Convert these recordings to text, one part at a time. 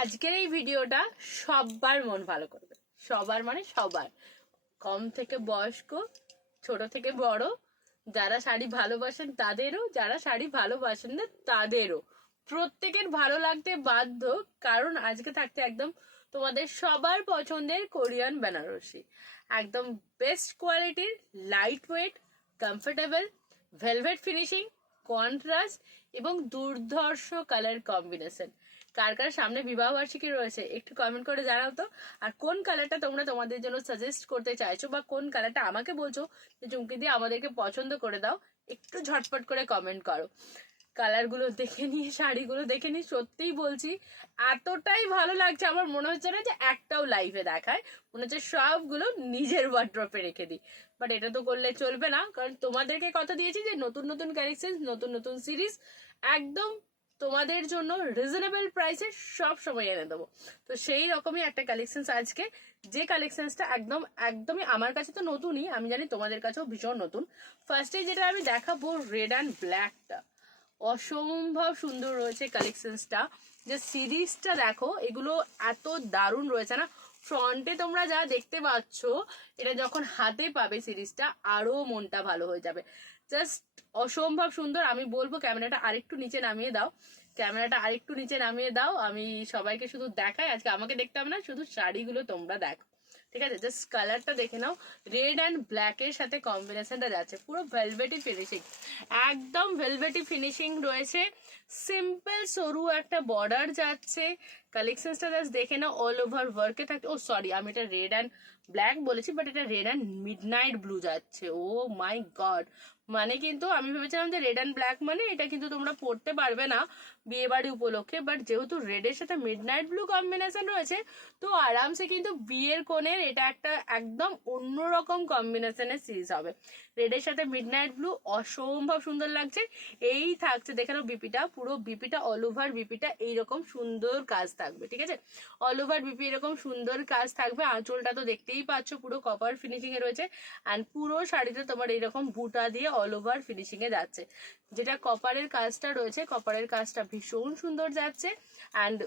আজকের এই ভিডিওটা সবার মন ভালো করবে। সবার মানে সবার, কম থেকে বয়স্ক, ছোট থেকে বড়, যারা শাড়ি ভালোবাসেন তাদেরও, যারা শাড়ি ভালোবাসেন না তাদেরও, প্রত্যেকের ভালো লাগতে বাধ্য। কারণ আজকে থাকতে একদম তোমাদের সবার পছন্দের কোরিয়ান বেনারসি, একদম বেস্ট কোয়ালিটির, light weight, comfortable, velvet finishing, contrast এবং দুর্ধর্ষ কালার কম্বিনেশন। কার কার সামনে বিবাহ বার্ষিকী রয়েছে একটু কমেন্ট করে জানাও তো। আর কোন কালারটা তোমরা তোমাদের জন্য সাজেস্ট করতে চাইছো, বা কোন কালারটা আমাকে বলছো যে চুমকি দিয়ে আমাদেরকে পছন্দ করে দাও, একটু ঝটপট করে কমেন্ট করো। কালারগুলো দেখে নিয়ে, শাড়িগুলো দেখে নিয়ে, সত্যিই বলছি এতটাই ভালো লাগছে, আমার মনে হচ্ছে না যে একটাও লাইভে দেখায়, মনে হচ্ছে সবগুলো নিজের ওয়ার্ড্রপে রেখে দিই। বাট এটা তো করলে চলবে না, কারণ তোমাদেরকে কথা দিয়েছি যে নতুন নতুন কালেকশন, নতুন নতুন সিরিজ একদম তোমাদের জন্য রিজনেবল প্রাইসে সব সময় এনে দেবো। তো সেই রকমই একটা কালেকশন আজকে, যে কালেকশনসটা একদমই আমার কাছে তো নতুনই, আমি জানি তোমাদের কাছেও ভীষণ নতুন। ফার্স্টে যেটা আমি দেখাবো রেড অ্যান্ড ব্ল্যাকটা, অসম্ভব সুন্দর রয়েছে কালেকশনসটা। যে সিরিজটা দেখো, এগুলো এত দারুণ রয়েছে না। ফ্রন্টে তোমরা যা দেখতে পাচ্ছ, এটা যখন হাতে পাবে সিরিজটা আরো মনটা ভালো হয়ে যাবে। জাস্ট অসম্ভব সুন্দর। আমি বলবো ক্যামেরাটা আরেকটু নিচে নামিয়ে দাও, ক্যামেরাটা আরেকটু নিচে নামিয়ে দাও। আমি সবাইকে শুধু দেখাই, আজকে আমাকে দেখতে হবে না, শুধু শাড়িগুলো তোমরা দেখো, ঠিক আছে? জাস্ট কালারটা দেখে নাও, রেড অ্যান্ড ব্ল্যাক এর সাথে কম্বিনেশনটা যাচ্ছে, পুরো ভেলভেটি ফিনিশিং, একদম ভেলভেটি ফিনিশিং রয়েছে। সিম্পল সরু একটা বর্ডার যাচ্ছে। কালেকশনসটা জাস্ট দেখে নাও, অল ওভার ওয়ার্কে থাকছে। ও সরি, আমি এটা রেড অ্যান্ড ব্ল্যাক বলেছি, বাট এটা রেড অ্যান্ড মিডনাইট ব্লু যাচ্ছে। ও মাই গড, মানে কিন্তু আমি ভেবেছিলাম যে রেড অ্যান্ড ব্ল্যাক মানে এটা কিন্তু তোমরা পড়তে পারবে না বিয়ে বাড়ি উপলক্ষে, বাট যেহেতু রেডের সাথে মিডনাইট ব্লু কম্বিনেশন রয়েছে, তো আরামসে কিন্তু বিয়ের কোণের এটা একটা একদম অন্যরকম কম্বিনেশনের সিরিজ হবে। রেডের সাথে মিডনাইট ব্লু অসম্ভব সুন্দর লাগছে। এই থাকছে দেখে নাও বিপিটা, পুরো বিপিটা অল ওভার বিপিটা এইরকম সুন্দর কাজ থাকবে, ঠিক আছে? অল ওভার বিপি এরকম সুন্দর কাজ থাকবে। আঁচলটা তো দেখতেই পাচ্ছ পুরো কপার ফিনিশিং এ রয়েছে, অ্যান্ড পুরো শাড়িতে তোমার এইরকম বুটা দিয়ে অল ওভার ফিনিশিং এ যাচ্ছে। যেটা কপারের কাজটা রয়েছে, কপারের কাজটা ভীষণ সুন্দর যাচ্ছে। অ্যান্ড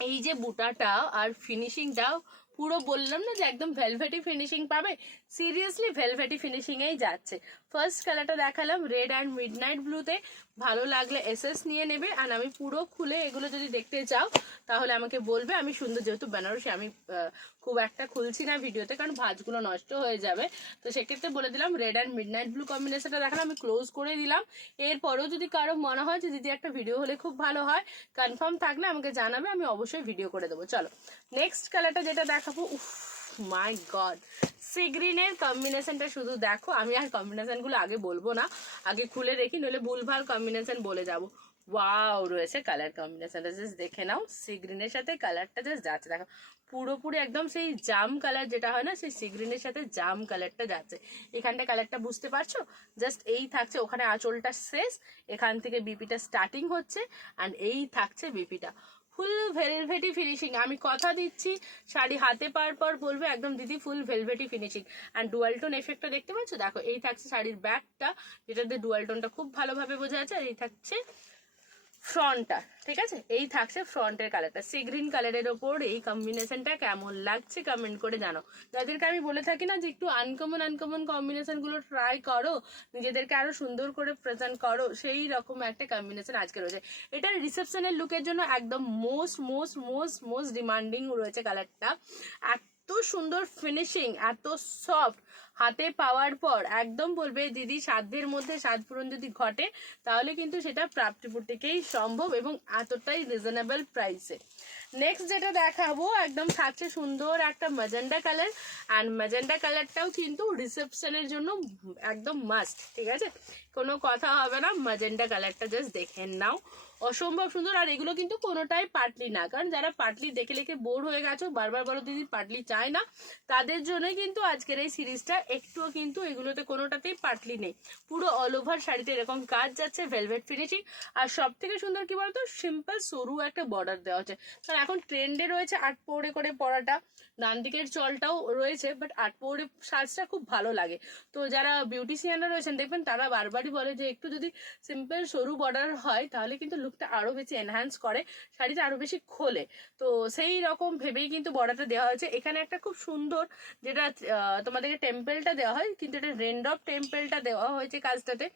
এই যে বুটাটা আর ফিনিশিংটাও পুরো বললাম না যে একদম ভেলভেটি ফিনিশিং পাবে, সিরিয়াসলি ভেলভেটি ফিনিশিং এই যাচ্ছে। ফার্স্ট কালারটা দেখালাম রেড অ্যান্ড মিডনাইট ব্লুতে, ভালো লাগলে এসএস নিয়ে নেবে। আর আমি পুরো খুলে এগুলো যদি দেখতে চাও তাহলে আমাকে বলবে, আমি সুন্দর, যেহেতু বেনারসি আমি খুব একটা খুলছি না ভিডিওতে, কারণ ভাঁজগুলো নষ্ট হয়ে যাবে। তো সেক্ষেত্রে বলে দিলাম রেড অ্যান্ড মিডনাইট ব্লু কম্বিনেশনটা দেখালাম, আমি ক্লোজ করে দিলাম। এরপরেও যদি কারো মনে হয় যে দিদি একটা ভিডিও হলে খুব ভালো হয়, কনফার্ম থাকলে আমাকে জানাবে, আমি অবশ্যই ভিডিও করে দেবো। চলো নেক্সট কালারটা যেটা দেখাবো, উফ মাই গড, সি গ্রিনের কম্বিনেশনটা শুধু দেখো। আমি আর কম্বিনেশনগুলো আগে বলবো না, আগে খুলে দেখি, নইলে ভুলভাল কম্বিনেশন বলে যাবো। ওয়াও রয়েছে কালার কম্বিনেশনটা, জাস্ট দেখে নাও, সি গ্রিনের সাথে কালারটা জাস্ট যাচ্ছে দেখো, পুরোপুরি একদম সেই জাম কালার যেটা হয় না, সেই সি গ্রিনের সাথে জাম কালারটা যাচ্ছে। এখানটা কালারটা বুঝতে পারছো? জাস্ট এই থাকছে, ওখানে আঁচলটা শেষ, এখান থেকে বিপিটা স্টার্টিং হচ্ছে, অ্যান্ড এই থাকছে বিপিটা ফুল ভেলভেটি ফিনিশিং। আমি কথা দিচ্ছি শাড়ি হাতে পাওয়ার পর বলবে একদম দিদি full velvety finishing. And dual tone এফেক্টটা দেখতে পাচ্ছ, দেখো এই থাকছে শাড়ির ব্যাকটা, যেটাতে ডুয়াল টোনটা খুব ভালোভাবে বোঝা যাচ্ছে। আর এই থাকছে ফ্রন্টটা, ঠিক আছে? এই থাকছে ফ্রন্টের কালারটা, সি গ্রিন কালারের ওপর এই কম্বিনেশনটা কেমন লাগছে কমেন্ট করে জানো। যাদেরকে আমি বলে থাকি না যে একটু আনকমন আনকমন কম্বিনেশন গুলো ট্রাই করো, নিজেদেরকে আরো সুন্দর করে প্রেজেন্ট করো, সেই রকম একটা কম্বিনেশন আজকে রয়েছে। এটা রিসেপশনের লুকের জন্য একদম most most most most demanding রয়েছে কালারটা। এত সুন্দর ফিনিশিং, এত সফট, হাতে পাওয়ার পর একদম বলবে দিদি সাধ্যের মধ্যে স্বাদ পূরণ যদি ঘটে তাহলে কিন্তু সেটা প্রাপ্তিপুটিকেই সম্ভব, এবং এতটাই রিজনেবল প্রাইসে। নেক্সট যেটা দেখাবো একদম থাকছে সুন্দর একটা ম্যাজেন্ডা কালার, অ্যান্ড ম্যাজেন্ডা কালারটাও কিন্তু রিসেপশনের জন্য একদম মাস্ট, ঠিক আছে? কোনো কথা হবে না, ম্যাজেন্ডা কালারটা জাস্ট দেখে নাও, অসম্ভব সুন্দর। আর এগুলো কিন্তু কোনোটাই পাটলি না, কারণ যারা পাটলি দেখে লেখে বোর হয়ে গেছো, বারবার বলো দিদি পাটলি চায় না, তাদের জন্যই কিন্তু আজকের এই সিরিজটা। একটুও কিন্তু এগুলোতে কোনোটাতেই পাটলি নেই, পুরো অল ওভার শাড়িতে এরকম কাজ যাচ্ছে, ভেলভেট ফিনিশিং। আর সব থেকে সুন্দর কি বলতো, সিম্পল সরু একটা বর্ডার দেওয়া হচ্ছে, কারণ এখন ট্রেন্ডে রয়েছে আট পৌড়ে করে পরাটা, ডান দিকের চলটাও রয়েছে, বাট আট পৌড়ে সাজটা খুব ভালো লাগে। তো যারা বিউটিশিয়ানরা রয়েছেন দেখবেন তারা বারবারই বলে যে একটু যদি সিম্পল সরু বর্ডার হয় তাহলে কিন্তু লুকটা আরো বেশি এনহ্যান্স করে, শাড়িটা আরো বেশি খোলে। তো সেই রকম ভেবেই কিন্তু বর্ডারটা দেওয়া হয়েছে। এখানে একটা খুব সুন্দর যেটা তোমাদেরকে টেম্পেলটা দেওয়া হয়, কিন্তু এটা রেনড্রপ টেম্পেলটা দেওয়া হয়েছে কাজটাতে।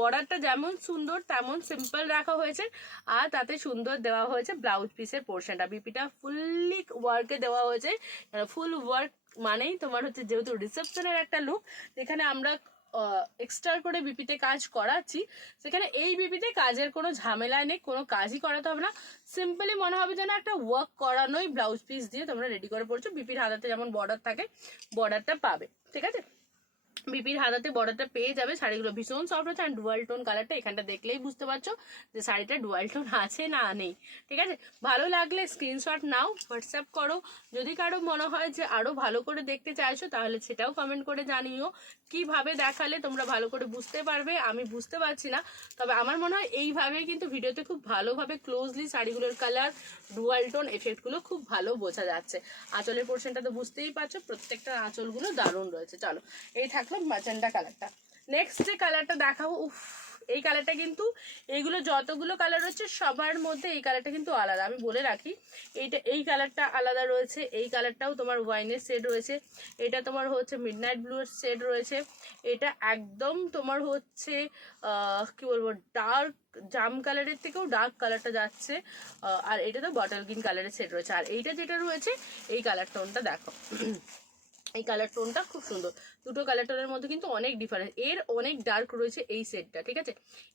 বর্ডারটা যেমন সুন্দর তেমন সিম্পল রাখা হয়েছে, আর তাতে সুন্দর দেওয়া হয়েছে ব্লাউজ পিসের পোর্শনটা। বিপিটা ফুললি ওয়ার্কে দেওয়া হয়েছে। ফুল ওয়ার্ক মানেই তোমার হচ্ছে যেহেতু রিসেপশনের একটা লুক, যেখানে আমরা এক্সট্রা করে বিপিতে কাজ করাচ্ছি, সেখানে এই বিপিতে কাজের কোনো ঝামেলা নেই, কোনো কাজই করাতে হবে না। সিম্পলি মনে হবে যেন একটা ওয়ার্ক করানোই ব্লাউজ পিস দিয়ে তোমরা রেডি করে পড়ছো। বিপির হাতাতে যেমন বর্ডার থাকে, বর্ডারটা পাবে, ঠিক আছে। বিপির হাতাতে বর্ডারটা পেয়ে যাবে। শাড়িগুলো ভীষণ সফট হচ্ছে, আর ডুয়াল টোন কালারটা এখানটা দেখলেই বুঝতে পারছো যে শাড়িটা ডুয়াল টোন আছে না নেই, ঠিক আছে। ভালো লাগলে স্ক্রিনশট নাও, হোয়াটসঅ্যাপ করো। যদি কারো মনে হয় যে আরো ভালো করে দেখতে চাইছো, তাহলে সেটাও কমেন্ট করে জানিও। কিভাবে দেখালে তোমরা ভালো করে বুঝতে পারবে, আমি বুঝতে পারছি না, তবে আমার মনে হয় এইভাবেই কিন্তু ভিডিওতে খুব ভালোভাবে ক্লোজলি শাড়িগুলোর কালার, ডুয়াল টোন এফেক্টগুলো খুব ভালো বোঝা যাচ্ছে। আঁচলের পোর্শনটা তো বুঝতেই পারছো, প্রত্যেকটা আঁচলগুলো দারুণ রয়েছে। চলো, এই থাকলো ম্যাজেন্টা কালারটা। নেক্সট যে কালারটা দেখাবো, উফ, এই কালারটা কিন্তু, এইগুলো যতগুলো কালার রয়েছে সবার মধ্যে এই কালারটা কিন্তু আলাদা। আমি বলে রাখি, এই কালারটা আলাদা রয়েছে, এই কালারটাও তোমার ওয়াইনের শেড রয়েছে, এটা তোমার হচ্ছে মিডনাইট ব্লু এর শেড রয়েছে, এটা একদম তোমার হচ্ছে কি বলবো, ডার্ক জাম কালারের থেকেও ডার্ক কালারটা যাচ্ছে, আর এটা তো বটল গ্রিন কালারের শেড রয়েছে। আর এইটা যেটা রয়েছে, এই কালার টোনটা দেখো, এই কালার টোনটা খুব সুন্দর। দুটো কালার টোনের মধ্যে কিন্তু অনেক ডিফারেন্স, এর অনেক ডার্ক রয়েছে এই সেটটা, ঠিক আছে,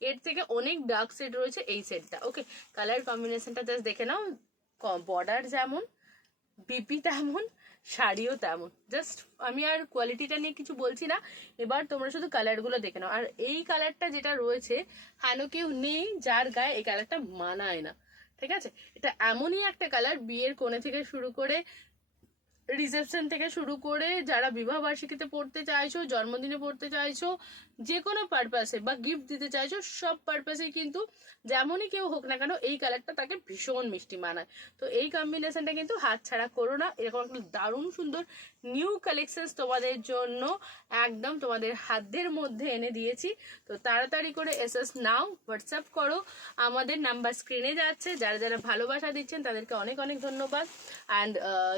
এর থেকে অনেক ডার্ক সেট রয়েছে এই সেটটা। ওকে, কালার কম্বিনেশনটা জাস্ট দেখে নাও। বর্ডার যেমন, বিপি তেমন, শাড়িও তেমন। জাস্ট আমি আর কোয়ালিটিটা নিয়ে কিছু বলছি না, এবার তোমরা শুধু কালারগুলো দেখে নাও। আর এই কালারটা যেটা রয়েছে, হেন কেউ নেই যার গায়ে এই কালারটা মানায় না, ঠিক আছে। এটা এমনই একটা কালার, বিয়ের কোণে থেকে শুরু করে, রিসেপশন থেকে শুরু করে, যারা বিবাহ বার্ষিকীতে পড়তে চাইছো, জন্মদিনে পড়তে চাইছো, যে কোনো পারপাসে বা গিফট দিতে চাইছো, সব পারপাসেই কিন্তু যেমনই কেউ হোক না কেন এই কালারটা তাকে ভীষণ মিষ্টি মানায়। তো এই কম্বিনেশনটা কিন্তু হাত ছাড়া করো না। এরকম একটা দারুণ সুন্দর নিউ কালেকশন তোমাদের জন্য একদম তোমাদের হাতের মধ্যে এনে দিয়েছি। তো তাড়াতাড়ি করে এসএস নাও, হোয়াটসঅ্যাপ করো, আমাদের নাম্বার স্ক্রিনে যাচ্ছে। যারা যারা ভালোবাসা দিচ্ছেন তাদেরকে অনেক অনেক ধন্যবাদ। অ্যান্ড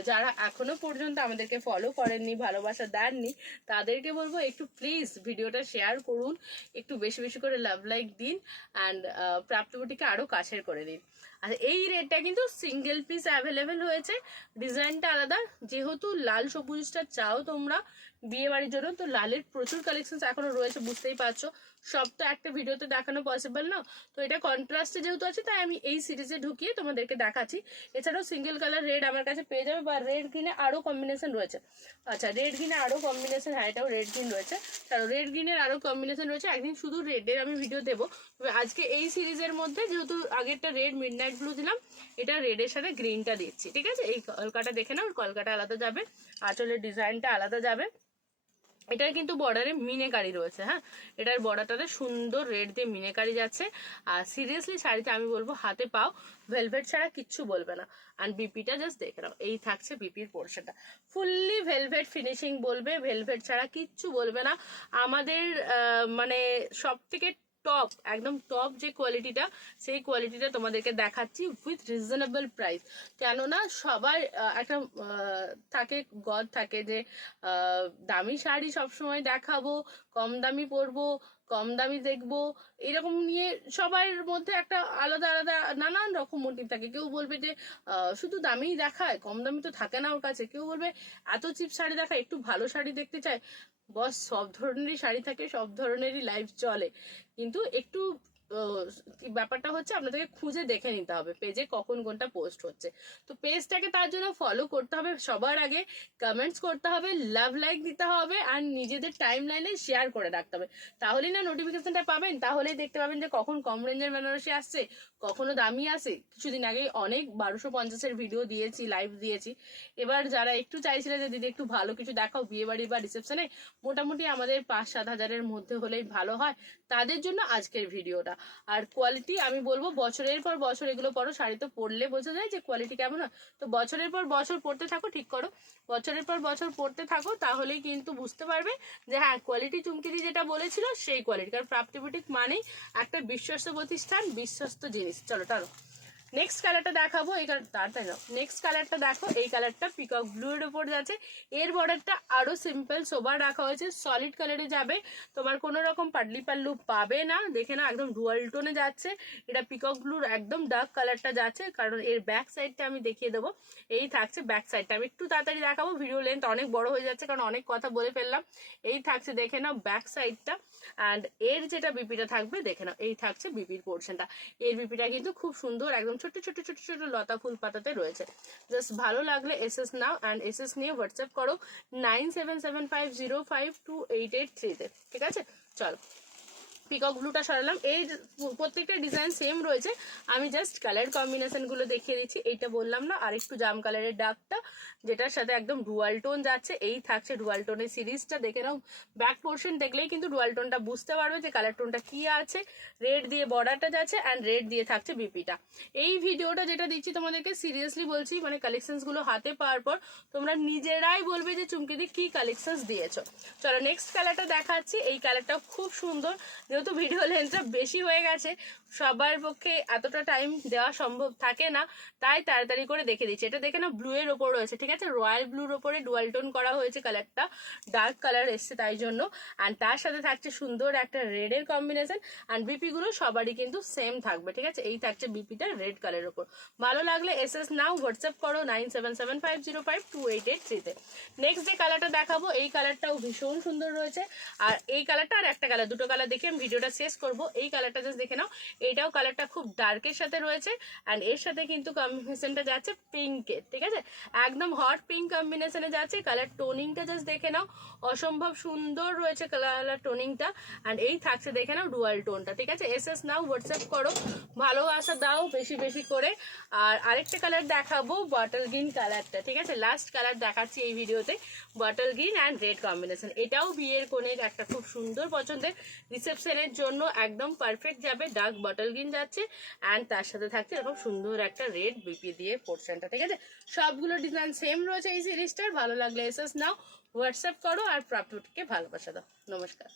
যারা এখনো পর্যন্ত আমাদেরকে ফলো করেননি, ভালোবাসা দেননি, তাদেরকে বলবো একটু প্লিজ ভিডিওটা শেয়ার করুন, একটু বেশি বেশি করে লাভ লাইক দিন, অ্যান্ড প্রাপ্তবতীকে আরো কাছের করে দিন। আর এই রেটটা কিন্তু সিঙ্গেল পিস অ্যাভেলেবেল হয়েছে, ডিজাইনটা আলাদা। যেহেতু লাল সবুজটা চাও তোমরা বিয়ে বাড়ির জন্য, তো লালের প্রচুর কালেকশন এখনো রয়েছে, বুঝতেই পারছো, সব তো একটা ভিডিওতে দেখানো পসিবল না। তো এটা কন্ট্রাস্টে যেহেতু আছে, তাই আমি এই সিরিজে ঢুকিয়ে তোমাদেরকে দেখাচ্ছি। এছাড়াও সিঙ্গেল কালার রেড আমার কাছে পেয়ে যাবে, বা রেড গ্রিনে আরো কম্বিনেশন রয়েছে। আচ্ছা, রেড গ্রিনে আরো কম্বিনেশন, হ্যাঁ এটাও রেড গ্রিন রয়েছে, কারণ রেড গ্রিনের আরো কম্বিনেশন রয়েছে। একদিন শুধু রেডের আমি ভিডিও দেবো, তবে আজকে এই সিরিজের মধ্যে যেহেতু আগেরটা রেড মিডনাইট ব্লু দিলাম, এটা রেডের সাথে গ্রিনটা দিচ্ছি, ঠিক আছে। এই কলকাটা দেখে নাও, কলকাটা আলাদা যাবে, আঁচলের ডিজাইনটা আলাদা যাবে। এটার কিন্তু বর্ডারে মিনেকারি রয়েছে, হ্যাঁ, এটার বর্ডারটাতে সুন্দর রেড দিয়ে মিনেকারি যাচ্ছে। আর সিরিয়াসলি শাড়িতে আমি বলবো হাতে পাও, ভেলভেট ছাড়া কিচ্ছু বলবে না। আর বিপিটা জাস্ট দেখে নাও, এই থাকছে বিপির পোর্শনটা, ফুললি ভেলভেট ফিনিশিং বলবে, ভেলভেট ছাড়া কিচ্ছু বলবে না। আমাদের মানে সব থেকে টপ, একদম টপ যে কোয়ালিটিটা, সেই কোয়ালিটিটা তোমাদেরকে দেখাচ্ছি উইথ রিজনেবল প্রাইস। কেননা সবার একটা থাকে, গদ থাকে যে দামি শাড়ি সবসময় দেখাবো, কম দামি পরবো, কম দামি দেখবো, এরকম নিয়ে সবার মধ্যে একটা আলাদা আলাদা নানান রকম মোটিভ থাকে। কেউ বলবে যে শুধু দামিই দেখায়, কম দামি তো থাকে না ওর কাছে। কেউ বলবে এত চিপ শাড়ি দেখায়, একটু ভালো শাড়ি দেখতে চায়। বস, সব ধরনেরই শাড়ি থাকে, সব ধরনেরই লাইফ চলে, কিন্তু একটু ব্যাপারটা হচ্ছে আপনাদেরকে খুঁজে দেখে নিতে হবে পেজে কখন কোনটা পোস্ট হচ্ছে। তো পেজটাকে তার জন্য ফলো করতে হবে, সবার আগে কমেন্টস করতে হবে, লাভ লাইক দিতে হবে, আর নিজেদের টাইম লাইনে শেয়ার করে রাখতে হবে। তাহলেই না নোটিফিকেশনটা পাবেন, তাহলেই দেখতে পাবেন যে কখন কম রেঞ্জের বেনারসি আসছে, কখনো দামি আসে। কিছুদিন আগে অনেক 1250-এর ভিডিও দিয়েছি, লাইভ দিয়েছি। এবার যারা একটু চাইছিলেন যে দিদি একটু ভালো কিছু দেখাও বিয়ে বাড়ি বা রিসেপশনে, মোটামুটি আমাদের 5-7 হাজারের মধ্যে হলেই ভালো হয়, তাদের জন্য আজকের ভিডিওটা। আর কোয়ালিটি আমি বলবো বছরের পর বছর এগুলো পরো, শাড়ি তো পরলে বোঝা যায় যে কোয়ালিটি কেমন হয়। তো বছরের পর বছর পরতে থাকো, ঠিক করো, বছরের পর বছর পরতে থাকো, তাহলেই কিন্তু বুঝতে পারবে যে হ্যাঁ কোয়ালিটি চুমকিদি যেটা বলেছিল সেই কোয়ালিটি। কারণ প্রাপ্তি বুটিক মানেই একটা বিশ্বস্ত প্রতিষ্ঠান, বিশ্বস্ত জিনিস। চলো চলো নেক্সট কালারটা দেখাবো। এই তাড়াতাড়ি নাও, নেক্সট কালারটা দেখো। এই কালারটা পিকক ব্লু এর উপর যাচ্ছে। এর বর্ডারটা আরো সিম্পল সোবার রাখা হয়েছে, সলিড কালারে যাবে, তোমার কোনো রকম পাটলি পাল্লু পাবে না। দেখে না একদম ডুয়াল টোনে যাচ্ছে। এটা পিকক ব্লুর একদম ডার্ক কালারটা যাচ্ছে, কারণ এর ব্যাক সাইডটা আমি দেখিয়ে দেবো। এই থাকছে ব্যাক সাইডটা, আমি একটু তাড়াতাড়ি দেখাবো, ভিডিও লেন্থ অনেক বড় হয়ে যাচ্ছে কারণ অনেক কথা বলে ফেললাম। এই থাকছে দেখে নাও ব্যাক সাইডটা, অ্যান্ড এর যেটা বিপিটা থাকবে দেখে নাও, এই থাকছে বিপির পোর্শনটা। এর বিপিটা কিন্তু খুব সুন্দর, একদম ছোট ছোট ছোট ছোট লতা ফুল পাতাতে রয়েছে। জাস্ট ভালো লাগলে এসএস নাও, অ্যান্ড এসএস নিয়ে হোয়াটসঅ্যাপ করো 9775052883-তে, ঠিক আছে। চলো পিকক ব্লুটা সরালাম। এই প্রত্যেকটা ডিজাইন সেম রয়েছে, আমি জাস্ট কালার কম্বিনেশন গুলো দেখিয়ে দিচ্ছি। এইটা বললাম না আর একটু জাম কালারের ডার্কটা, যেটার সাথে একদম ডুয়াল টোন যাচ্ছে। এই থাকছে ডুয়াল টোনের সিরিজটা, দেখে নাও ব্যাক পোর্শন দেখলেই কিন্তু ডুয়াল টোনটা বুঝতে পারবে যে কালার টোনটা কি আছে। রেড দিয়ে বর্ডারটা যাচ্ছে, অ্যান্ড রেড দিয়ে থাকছে বিপিটা। এই ভিডিওটা যেটা দিচ্ছি তোমাদেরকে সিরিয়াসলি বলছি, মানে কালেকশনস গুলো হাতে পাওয়ার পর তোমরা নিজেরাই বলবে যে চুমকিদি কি কালেকশনস দিয়েছো। চলো নেক্সট কালারটা দেখাচ্ছি। এই কালারটা খুব সুন্দর, যেহেতু ভিডিও লেন্থটা বেশি হয়ে গেছে, সবার পক্ষে এতটা টাইম দেওয়া সম্ভব থাকে না, তাই তাড়াতাড়ি করে দেখে দিচ্ছি। এটা দেখে না ব্লু এর ওপর রয়েছে, ঠিক আছে, রয়্যাল ব্লুর ওপরে ডুয়াল টোন করা হয়েছে, কালারটা ডার্ক কালার এসছে তাই জন্য। অ্যান্ড তার সাথে থাকছে সুন্দর একটা রেড এর কম্বিনেশন, অ্যান্ড বিপি গুলো সবারই কিন্তু সেম থাকবে, ঠিক আছে। এই থাকছে বিপিটা রেড কালারের ওপর। ভালো লাগলে এসএস নাও, হোয়াটসঅ্যাপ করো 9775052883-তে। নেক্সট যে কালারটা দেখাবো, এই কালারটাও ভীষণ সুন্দর রয়েছে। আর এই কালারটা আর একটা কালার, দুটো কালার দেখে আমি ভিডিওটা শেষ করব। এই কালারটা জাস্ট দেখে নাও, এইটাও কালারটা খুব ডার্কের সাথে রয়েছে, অ্যান্ড এর সাথে কিন্তু কম্বিনেশনটা যাচ্ছে পিঙ্কের, ঠিক আছে, একদম হট পিঙ্ক কম্বিনেশনে যাচ্ছে। কালার টোনিংটা জাস্ট দেখে নাও, অসম্ভব সুন্দর রয়েছে কালার টোনিংটা। অ্যান্ড এই থাকছে দেখে নাও ডুয়াল টোনটা, ঠিক আছে। এসএস নাও, হোয়াটসঅ্যাপ করো, ভালোবাসা দাও বেশি বেশি করে। আর আরেকটা কালার দেখাবো, বটল গ্রিন কালারটা, ঠিক আছে, লাস্ট কালার দেখাচ্ছি এই ভিডিওতে, bottle green and red combination. এটাও বিয়ের কোণের একটা খুব সুন্দর পছন্দের, রিসেপশনের জন্য একদম পারফেক্ট যাবে। ডার্ক বটল গ্রিন যাচ্ছে, অ্যান্ড তার সাথে থাকছে এরকম সুন্দর একটা রেড বিপি দিয়ে পোর্শনটা, ঠিক আছে। সবগুলো ডিজাইন সেম রয়েছে এই সিরিজটার। ভালো লাগলে এসএস নাও, হোয়াটসঅ্যাপ করো, আর প্রাপ্তিকে ভালোবাসা দাও। নমস্কার।